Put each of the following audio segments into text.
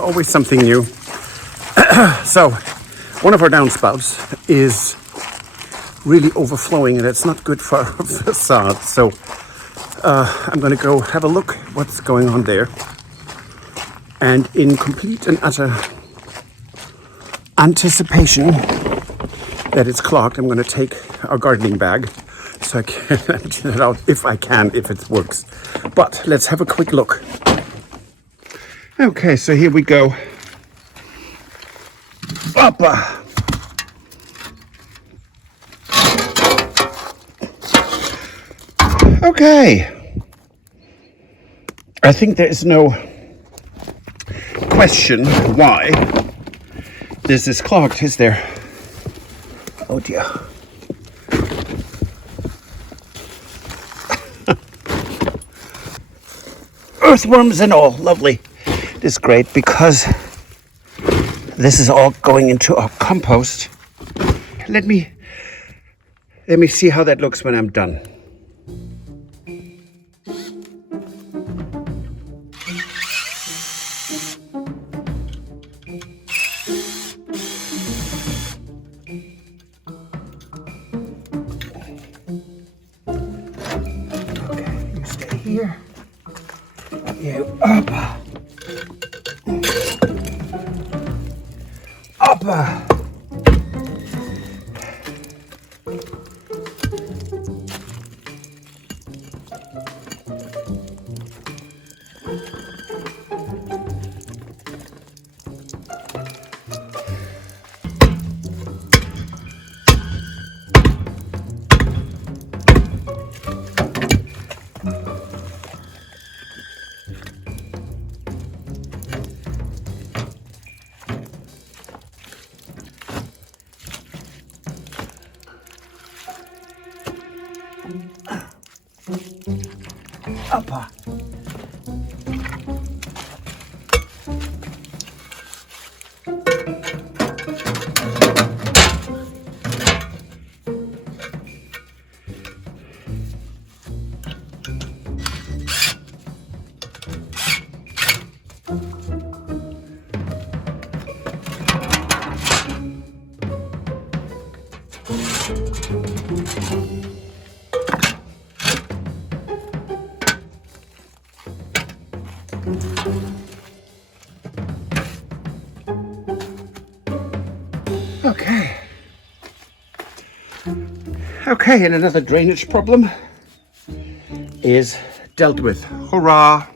always something new. So, one of our downspouts is really overflowing and it's not good for our facade. So, I'm going to go have a look what's going on there. And in complete and utter anticipation that it's clogged, I'm going to take our gardening bag so I can empty it out if I can, if it works. But let's have a quick look. Okay, so here we go. Oppa! Okay. I think there is no question why this is clogged, is there? Oh dear. Earthworms and all, lovely. This is great because this is all going into our compost. Let me see how that looks when I'm done. Okay, you stay here. You up. Up. Up. Okay, and another drainage problem is dealt with. Hurrah!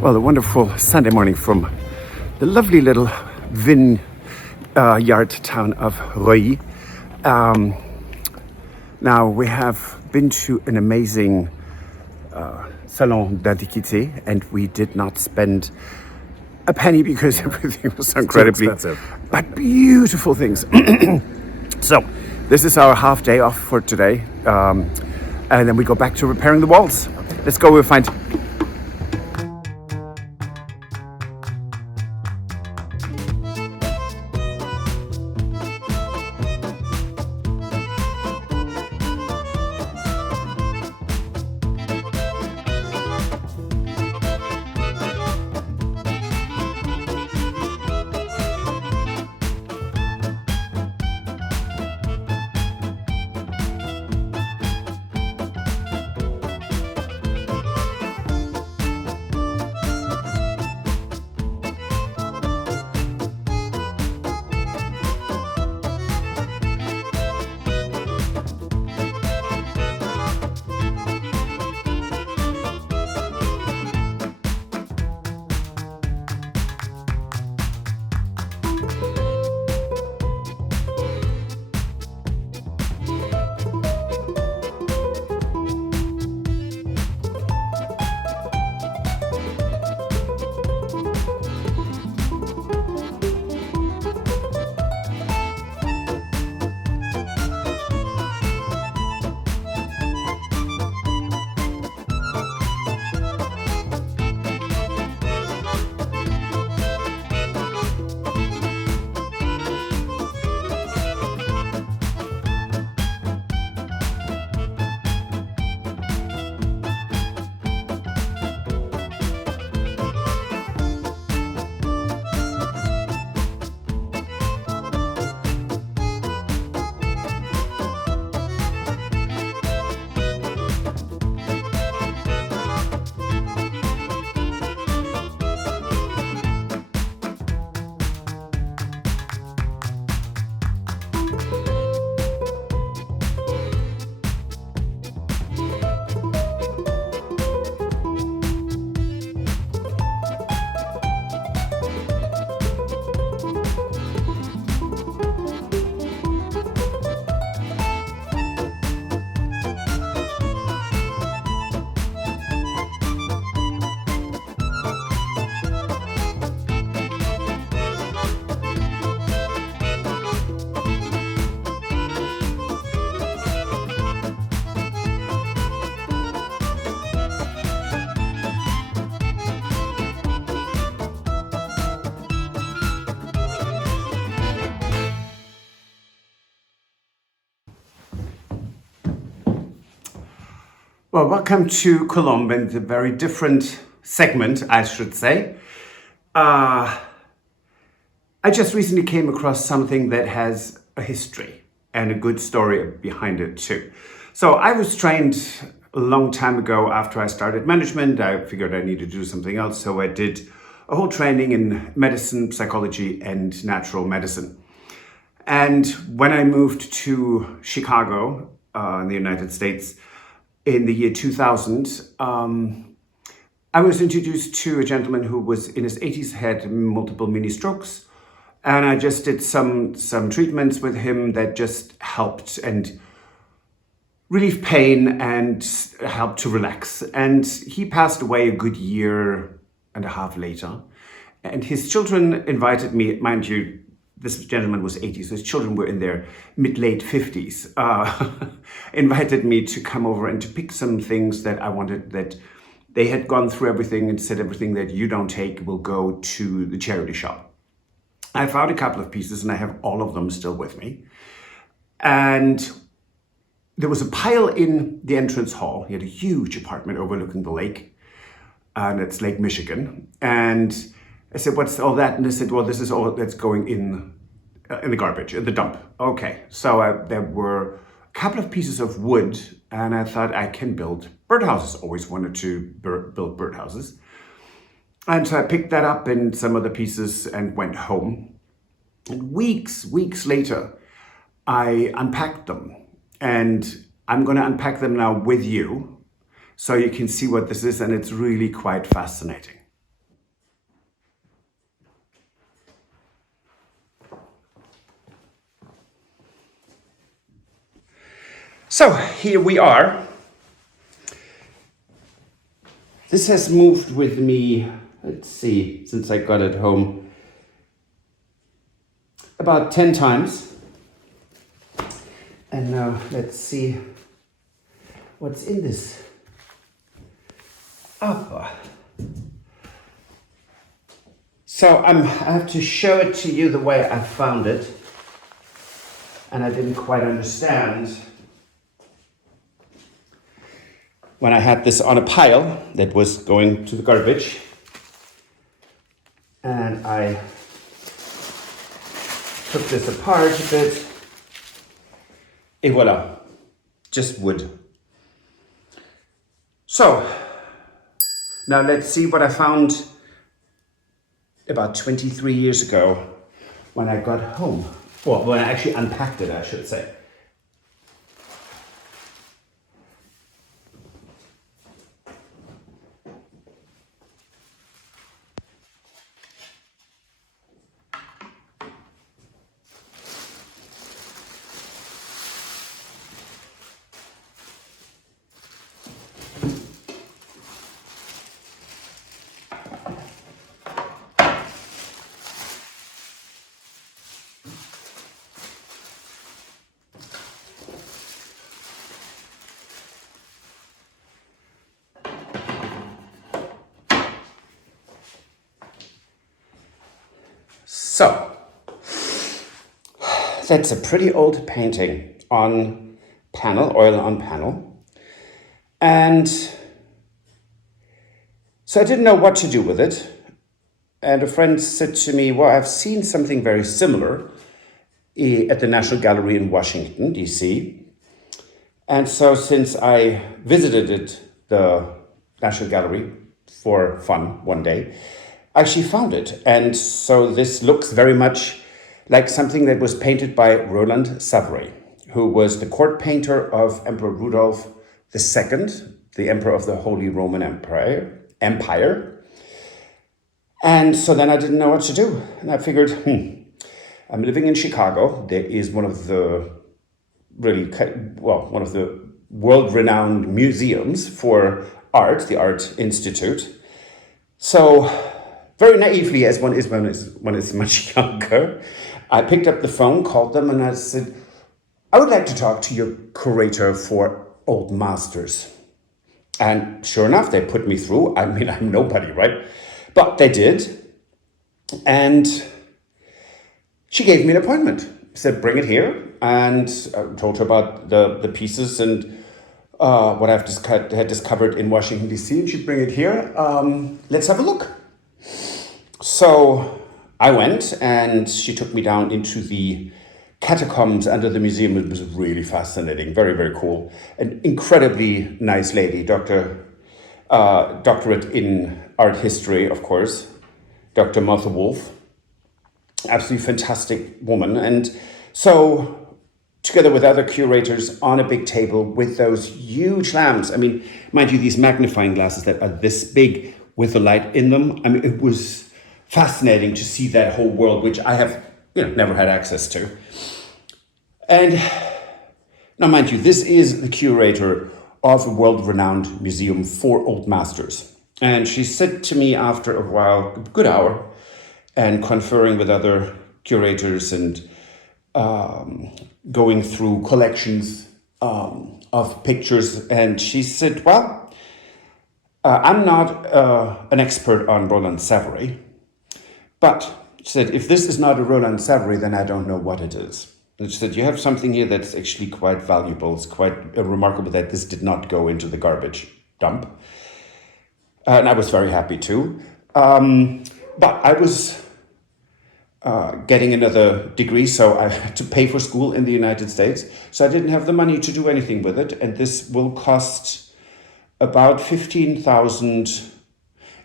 Well, a wonderful Sunday morning from the lovely little vineyard town of Reuilly. Now, we have been to an amazing salon d'antiquité and we did not spend a penny because everything was so incredibly expensive. But beautiful things. So, this is our half day off for today. And then we go back to repairing the walls. Let's go, we'll find... Well, welcome to Colombia, and a very different segment, I should say. I just recently came across something that has a history and a good story behind it too. So I was trained a long time ago after I started management. I figured I needed to do something else, so I did a whole training in medicine, psychology, and natural medicine. And when I moved to Chicago in the United States in the year 2000, I was introduced to a gentleman who was in his 80s, had multiple mini strokes, and I just did some treatments with him that just helped and relieved pain and helped to relax. And he passed away a good year and a half later. And his children invited me, mind you, this gentleman was 80, so his children were in their mid-late 50s, invited me to come over and to pick some things that I wanted, that they had gone through everything and said everything that you don't take will go to the charity shop. I found a couple of pieces and I have all of them still with me. And there was a pile in the entrance hall. He had a huge apartment overlooking the lake, and it's Lake Michigan. And I said, what's all that? And they said, well, this is all that's going in the garbage, in the dump. Okay, so there were a couple of pieces of wood, and I thought I can build birdhouses. Always wanted to build birdhouses. And so I picked that up and some other pieces and went home. And weeks later, I unpacked them. And I'm going to unpack them now with you so you can see what this is, and it's really quite fascinating. So here we are. This has moved with me, let's see, since I got it home, about 10 times. And now let's see what's in this. Oh. So I have to show it to you the way I found it. And I didn't quite understand when I had this on a pile that was going to the garbage. And I took this apart a bit. Et voila, just wood. So, now let's see what I found about 23 years ago when I got home. Well, when I actually unpacked it, I should say. So, that's a pretty old painting on panel, oil on panel. And so I didn't know what to do with it. And a friend said to me, well, I've seen something very similar at the National Gallery in Washington, D.C. And so since I visited the National Gallery for fun one day, I actually found it. And so this looks very much like something that was painted by Roelant Savery, who was the court painter of Emperor Rudolph II, the emperor of the Holy Roman Empire. And so then I didn't know what to do. And I figured, I'm living in Chicago. There is one of the world-renowned museums for art, the Art Institute. So very naively, as one is when it's much younger, I picked up the phone, called them, and I said, I would like to talk to your curator for old masters. And sure enough, they put me through. I mean, I'm nobody, right? But they did. And she gave me an appointment. Said, bring it here. And I told her about the pieces. And what I've had discovered in Washington, D.C., and she'd bring it here. Let's have a look. So I went, and she took me down into the catacombs under the museum. It was really fascinating, very, very cool. An incredibly nice lady, doctorate in art history, of course, Dr. Martha Wolf. Absolutely fantastic woman. And so together with other curators on a big table with those huge lamps. I mean, mind you, these magnifying glasses that are this big with the light in them. I mean, it was fascinating to see that whole world, which I have, never had access to. And now, mind you, this is the curator of a world-renowned museum for old masters. And she said to me after a while, a good hour, and conferring with other curators and going through collections of pictures. And she said, well, I'm not an expert on Roelant Savery, but she said, if this is not a Roelant Savery, then I don't know what it is. And she said, you have something here that's actually quite valuable. It's quite remarkable that this did not go into the garbage dump. And I was very happy too. But I was getting another degree, so I had to pay for school in the United States. So I didn't have the money to do anything with it. And this will cost about 15,000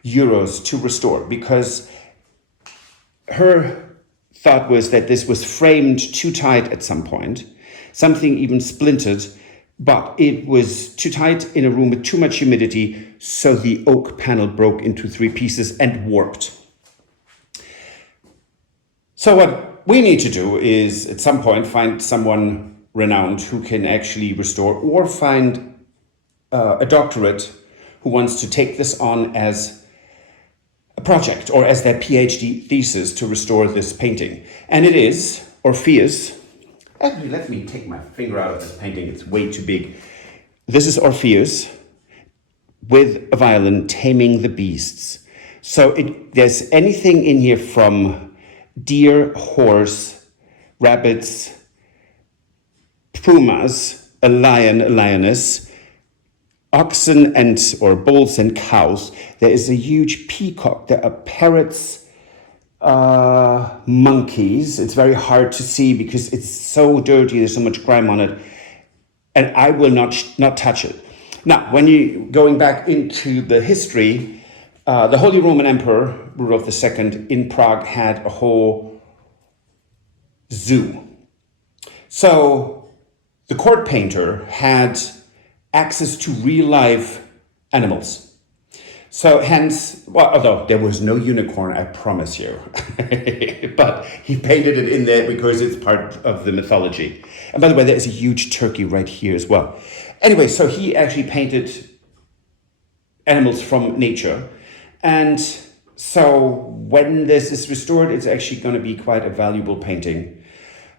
euros to restore, because her thought was that this was framed too tight at some point, something even splintered, but it was too tight in a room with too much humidity, so the oak panel broke into 3 pieces and warped. So what we need to do is at some point find someone renowned who can actually restore, or find a doctorate who wants to take this on as a project or as their PhD thesis to restore this painting. And it is Orpheus. Actually, let me take my finger out of this painting. It's way too big. This is Orpheus with a violin taming the beasts. So there's anything in here from deer, horse, rabbits, pumas, a lion, a lioness, oxen or bulls and cows. There is a huge peacock. There are parrots, monkeys. It's very hard to see because it's so dirty. There's so much grime on it. And I will not touch it. Now, when you going back into the history, the Holy Roman Emperor, Rudolf II, in Prague had a whole zoo. So the court painter had access to real life animals. So hence, well, although there was no unicorn, I promise you, but he painted it in there because it's part of the mythology. And by the way, there's a huge turkey right here as well. Anyway, so he actually painted animals from nature. And so when this is restored, it's actually going to be quite a valuable painting.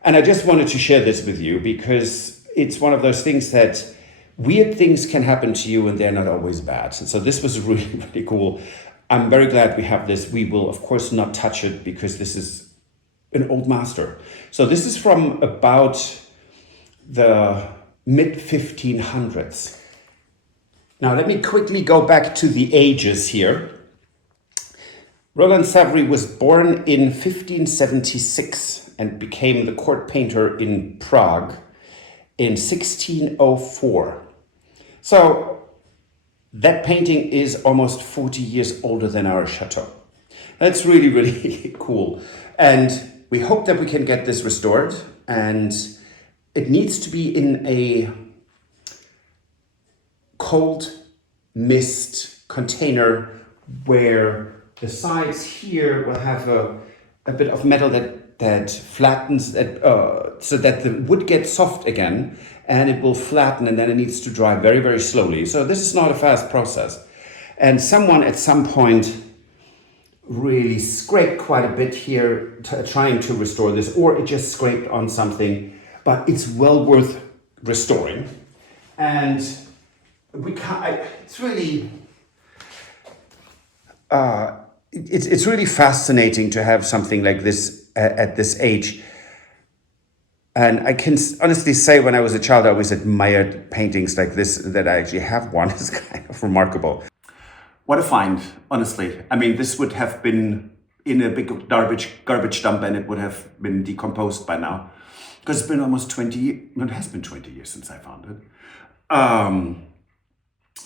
And I just wanted to share this with you because it's one of those things that weird things can happen to you and they're not always bad. So this was really, really cool. I'm very glad we have this. We will, of course, not touch it because this is an old master. So this is from about the mid-1500s. Now, let me quickly go back to the ages here. Roelant Savery was born in 1576 and became the court painter in Prague in 1604. So that painting is almost 40 years older than our Chateau. That's really, really cool. And we hope that we can get this restored. And it needs to be in a cold mist container where the sides here will have a bit of metal that flattens so that the wood gets soft again, and it will flatten, and then it needs to dry very, very slowly. So this is not a fast process. And someone at some point really scraped quite a bit here trying to restore this, or it just scraped on something, but it's well worth restoring. And it's really it's really fascinating to have something like this at this age. And I can honestly say when I was a child, I always admired paintings like this, that I actually have one. It's kind of remarkable. What a find, honestly. I mean, this would have been in a big garbage dump and it would have been decomposed by now. Because it's been almost 20 years, it has been 20 years since I found it.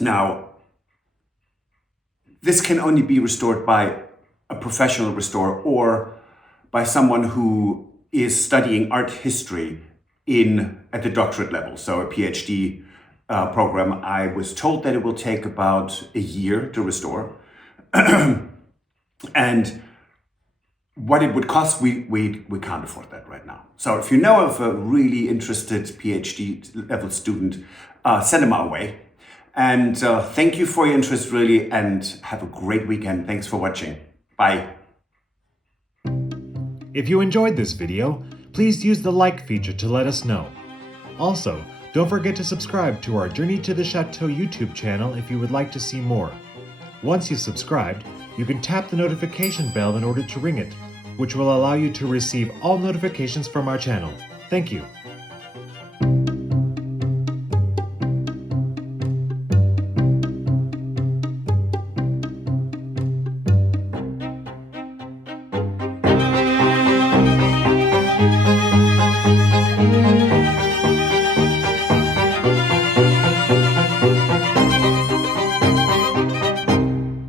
Now, this can only be restored by a professional restorer or by someone who is studying art history at the doctorate level, so a PhD program. I was told that it will take about a year to restore. And what it would cost, we can't afford that right now. So if you know of a really interested PhD level student, send them our way. And thank you for your interest, really, and have a great weekend. Thanks for watching. Bye. If you enjoyed this video, please use the like feature to let us know. Also, don't forget to subscribe to our Journey to the Chateau YouTube channel if you would like to see more. Once you've subscribed, you can tap the notification bell in order to ring it, which will allow you to receive all notifications from our channel. Thank you.